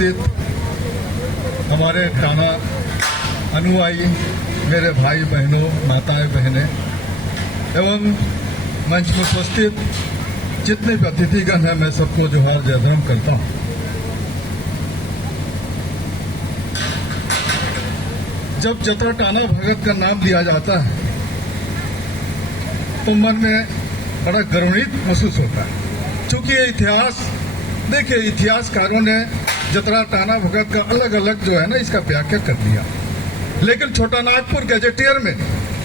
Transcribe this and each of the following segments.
उपस्थित हमारे टाना अनुयायी, मेरे भाई बहनों, माताएं बहनें एवं मंच में उपस्थित जितने भी अतिथिगण हैं, मैं सबको जोहार जय धर्म करता हूं। जब जतरा टाना भगत का नाम लिया जाता है तो मन में बड़ा गर्वित महसूस होता है, क्योंकि ये इतिहास देखिए, इतिहासकारों ने जतरा टाना भगत का अलग अलग जो है ना इसका व्याख्या कर दिया, लेकिन छोटा नागपुर गैजेटियर में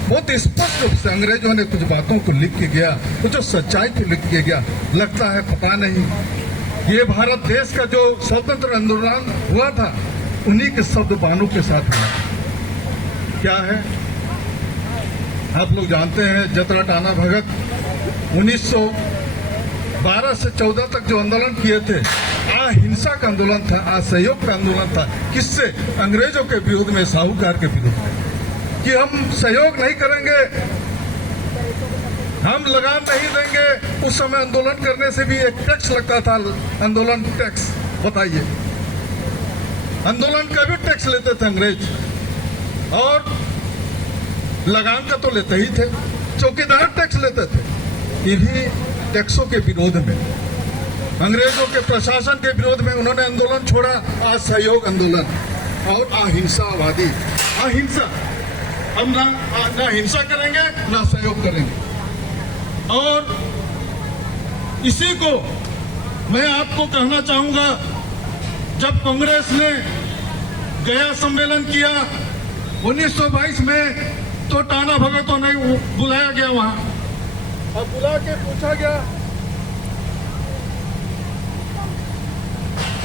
बहुत स्पष्ट रूप से अंग्रेजों ने कुछ बातों को लिख के गया, कुछ सच्चाई को लिख के गया। लगता है पता नहीं ये भारत देश का जो स्वतंत्र आंदोलन हुआ था उन्हीं के शब्द बानों के साथ हुआ। क्या है आप लोग जानते हैं, जतरा टाना भगत 1912 से 14 तक जो आंदोलन किए थे, अहिंसा का आंदोलन था, असहयोग का आंदोलन था। किससे? अंग्रेजों के विरोध में, साहूकार के विरोध में, कि हम सहयोग नहीं करेंगे, हम लगान नहीं देंगे। उस समय आंदोलन करने से भी एक टैक्स लगता था, आंदोलन टैक्स। बताइए, आंदोलन का भी टैक्स लेते थे अंग्रेज, और लगान का तो लेते ही थे, चौकीदार टैक्स लेते थे। ये भी टैक्सों के विरोध में, अंग्रेजों के प्रशासन के विरोध में उन्होंने आंदोलन छोड़ा, असहयोग आंदोलन और अहिंसावादी। अहिंसा, हम ना हिंसा करेंगे ना सहयोग करेंगे। और इसी को मैं आपको कहना चाहूंगा, जब कांग्रेस ने गया सम्मेलन किया 1922 में, तो टाना भगतों ने बुलाया गया वहां, और बुला के पूछा गया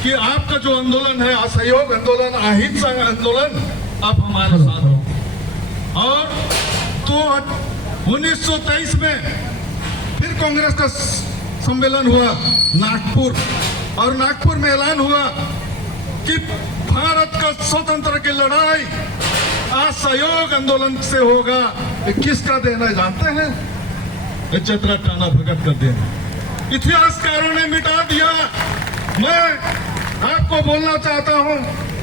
कि आपका जो आंदोलन है, असहयोग आंदोलन, अहिंसा आंदोलन, आप हमारे साथ हो। और तो 1923 में फिर कांग्रेस का सम्मेलन हुआ नागपुर, और नागपुर में ऐलान हुआ कि भारत का स्वतंत्र की लड़ाई असहयोग आंदोलन से होगा। किसका देना जानते हैं? जतरा टाना भगत का देना। इतिहासकारों ने मिटा दिया। मैं आपको बोलना चाहता हूं,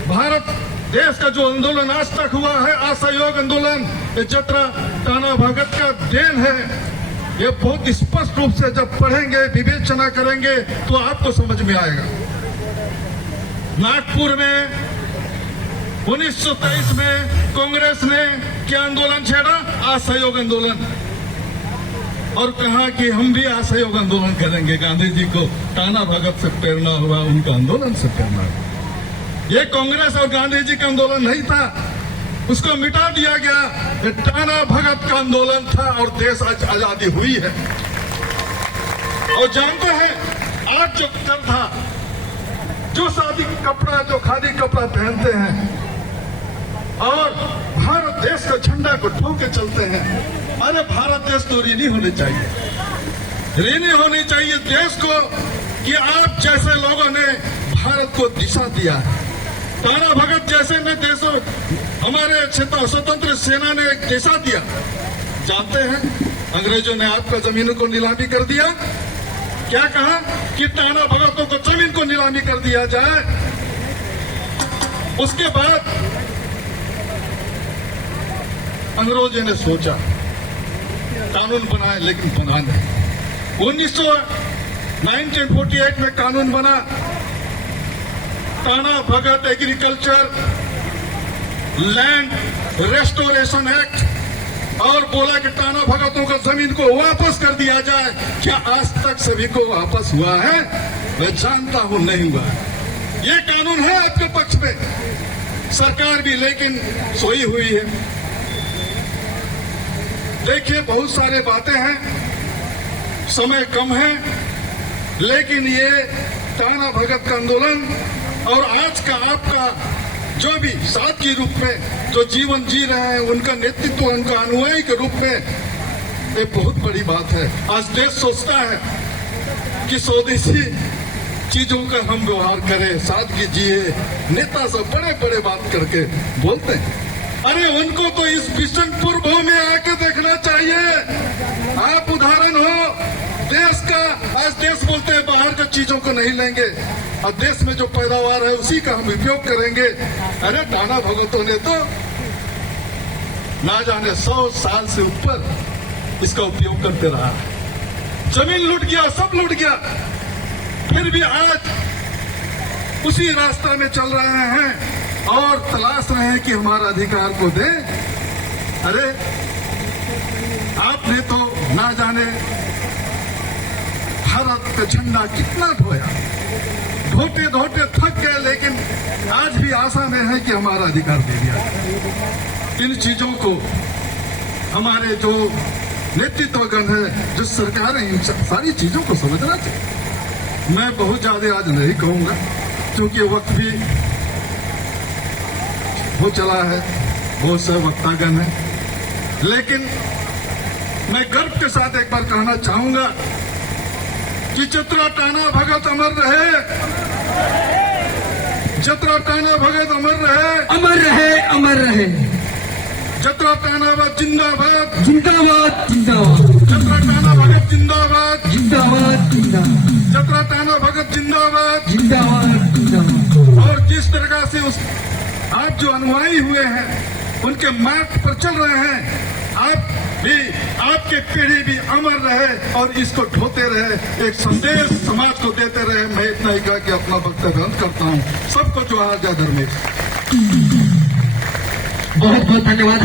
भारत देश का जो आंदोलन आज तक हुआ है, असहयोग आंदोलन, ये जतरा टाना भगत का देन है। ये बहुत स्पष्ट रूप से जब पढ़ेंगे, विवेचना करेंगे तो आपको समझ में आएगा। नागपुर में 1923 में कांग्रेस ने क्या आंदोलन छेड़ा? असहयोग आंदोलन, और कहा कि हम भी असहयोग आंदोलन करेंगे। गांधी जी को टाना भगत से प्रेरणा हुआ, उनका आंदोलन से प्रेरणा हुआ। ये कांग्रेस और गांधी जी का आंदोलन नहीं था, उसको मिटा दिया गया। ये टाना भगत का आंदोलन था, और देश आज आजादी हुई है। और जानते हैं, आज जो कल था, जो शादी कपड़ा, जो खादी कपड़ा पहनते हैं और भारत देश का झंडा को ढो के चलते हैं, अरे भारत देश तो ऋणी होने चाहिए, ऋणी होनी चाहिए देश को, कि आप जैसे लोगों ने भारत को दिशा दिया है। टाना भगत जैसे ने देशों, हमारे स्वतंत्र सेना ने एक दिशा दिया। जानते हैं, अंग्रेजों ने आपका जमीनों को नीलामी कर दिया। क्या कहा कि टाना भगतों को जमीन को नीलामी कर दिया जाए। उसके बाद अंग्रेजों ने सोचा, कानून बनाए, लेकिन बना नहीं। 1948 में कानून बना, Tana Bhagat agriculture land restoration act, और बोला कि टाना भगतों का जमीन को वापस कर दिया जाए। क्या आज तक सभी को वापस हुआ है? मैं जानता हूं नहीं हुआ। ये कानून है आपके पक्ष में, सरकार भी लेकिन सोई हुई है। देखिए, बहुत सारे बातें हैं, समय कम है, लेकिन ये टाना भगत का आंदोलन और आज का आपका जो भी साथी रूप में जो जीवन जी रहे हैं, उनका नेतृत्व, उनका अनुयायी के रूप में, ये बहुत बड़ी बात है। आज देश सोचता है कि स्वदेशी चीजों का हम व्यवहार करें, सादगी जिए। नेता सब बड़े बड़े बात करके बोलते हैं, अरे उनको तो इस बिशनपुर में आके देखना चाहिए। आप उदाहरण हो देश का। आज देश बोलते हैं बाहर का चीजों को नहीं लेंगे और देश में जो पैदावार है उसी का हम उपयोग करेंगे। अरे टाना भगतों ने तो ना जाने 100 साल से ऊपर इसका उपयोग करते रहा। जमीन लूट गया, सब लूट गया, फिर भी आज उसी रास्ता में चल रहे हैं और तलाश रहे हैं कि हमारा अधिकार को दे। अरे आपने तो ना जाने भारत का झंडा कितना ढोया, ढोते ढोते थक गए, लेकिन आज भी आशा में है कि हमारा अधिकार दे दिया। इन चीजों को हमारे जो नेतृत्वगण है, जो सरकार है, इन सारी चीजों को समझना चाहिए। मैं बहुत ज्यादा आज नहीं कहूंगा क्योंकि वक्त भी हो चला है, बहुत से वक्तागण है, लेकिन मैं गर्व के साथ एक बार कहना चाहूंगा कि जतरा टाना भगत अमर रहे, जतरा टाना भगत अमर रहे, अमर रहे, अमर रहे। जतरा टाना भगत जिंदाबाद, जिंदाबाद, जिंदाबाद। जतरा टाना भगत जिंदाबाद, जिंदाबाद, जिंदाबाद। जतरा टाना भगत जिंदाबाद, जिंदाबाद, जिंदाबाद। और जिस तरह से उस आप जो अनुयायी हुए हैं उनके मार्ग पर चल रहे हैं, आप भी, आपके पीढ़ी भी अमर रहे और इसको ढोते रहे, एक संदेश समाज को देते रहे। मैं इतना ही कह के अपना वक्तव्य अंत करता हूँ। सबको जोहार, जय धर्मेश। बहुत बहुत धन्यवाद।